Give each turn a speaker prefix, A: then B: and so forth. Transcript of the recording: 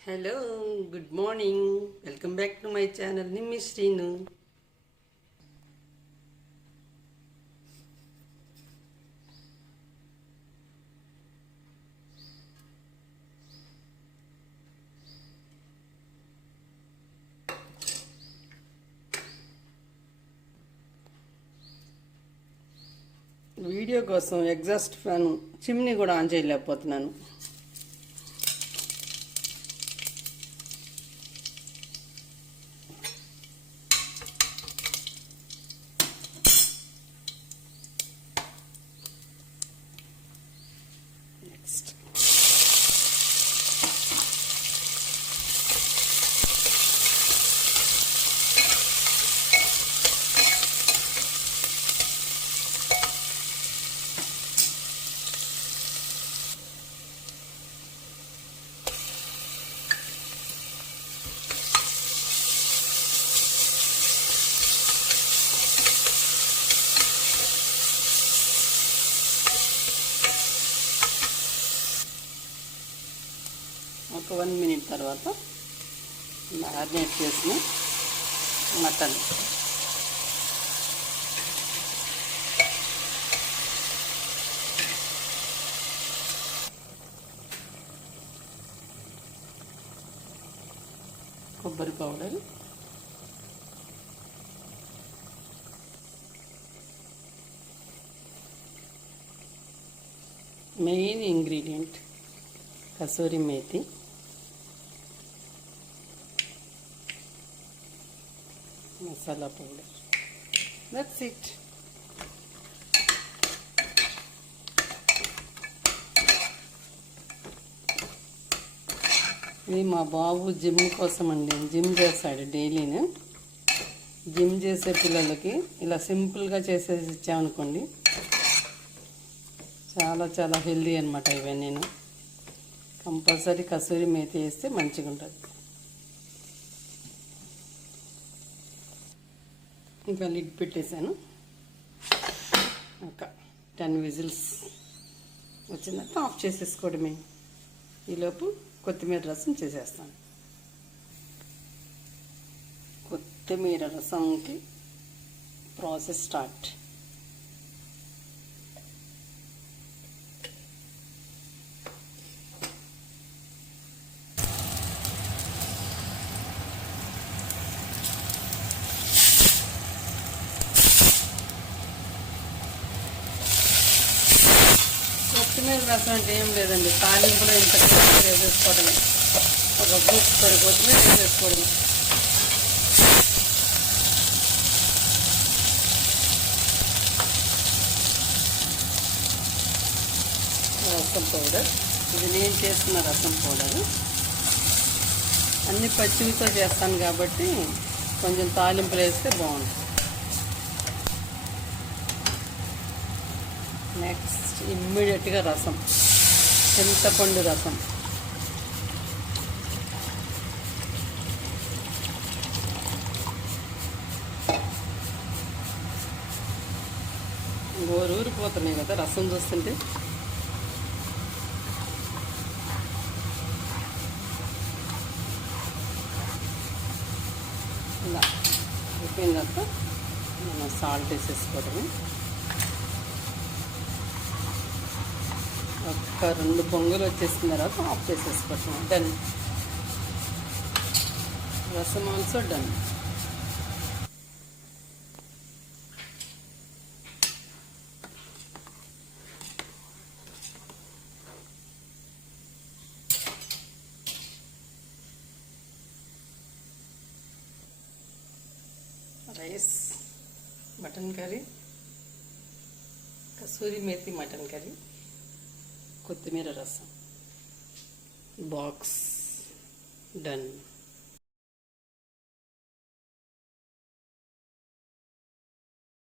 A: Hello good morning welcome back to my channel Nimmi Srinu video కోసం exhaust fan chimney కూడా on చేయలేకపోతున్నాను. ఒక one minute తర్వాత marinate చేసిన మటన్. కొబ్బరి powder. Main ingredient kasuri methi. Masala powder. That's it ఇది మా బాబు gym కోసం అండి జిమ్ చేస్తాడు డైలీని జిమ్ చేసే పిల్లలకి ఇలా సింపుల్గా చేసేసి ఇచ్చామనుకోండి చాలా చాలా హెల్దీ అనమాట ఇవన్నీ నేను కంపల్సరీ కసూరి మేతి వేస్తే మంచిగా ఉంటుంది ఇంకా లిడ్ పెట్టేశాను. ఒక టెన్ విజిల్స్ వచ్చిన తర్వాత ఆఫ్ చేసేసుకోవడమే. ఈలోపు కొత్తిమీర రసం చేసేస్తాను. కొత్తిమీర రసంకి ప్రాసెస్ స్టార్ట్. కొత్తిమీర రసం అంటే ఏం లేదండి. తాలింపులో ఇంత కొత్తిమీర వేసేసుకోవడమే ఒక గుప్పెడు కొత్తిమీర వేసేసుకోవడమే రసం పౌడర్. ఇది నేను చేస్తున్న రసం పౌడర్. అన్ని పచ్చిమితో చేస్తాను కాబట్టి కొంచెం తాలింపులు వేస్తే బాగుంటుంది. నెక్స్ట్ ఇమ్మీడియట్గా రసం. చింతపండు రసం. గోరు ఊరిపోతున్నాయి కదా రసం చూస్తుంటే. ఇలా అయిపోయిన తర్వాత మనం సాల్ట్ వేసేసుకోవడమే. ఒక రెండు పొంగులు వచ్చేసిన తర్వాత off చేసేసుకోవటం. Done rasam also done rice mutton curry kasuri methi mutton curry కొత్తిమీర రసం. బాక్స్. డన్.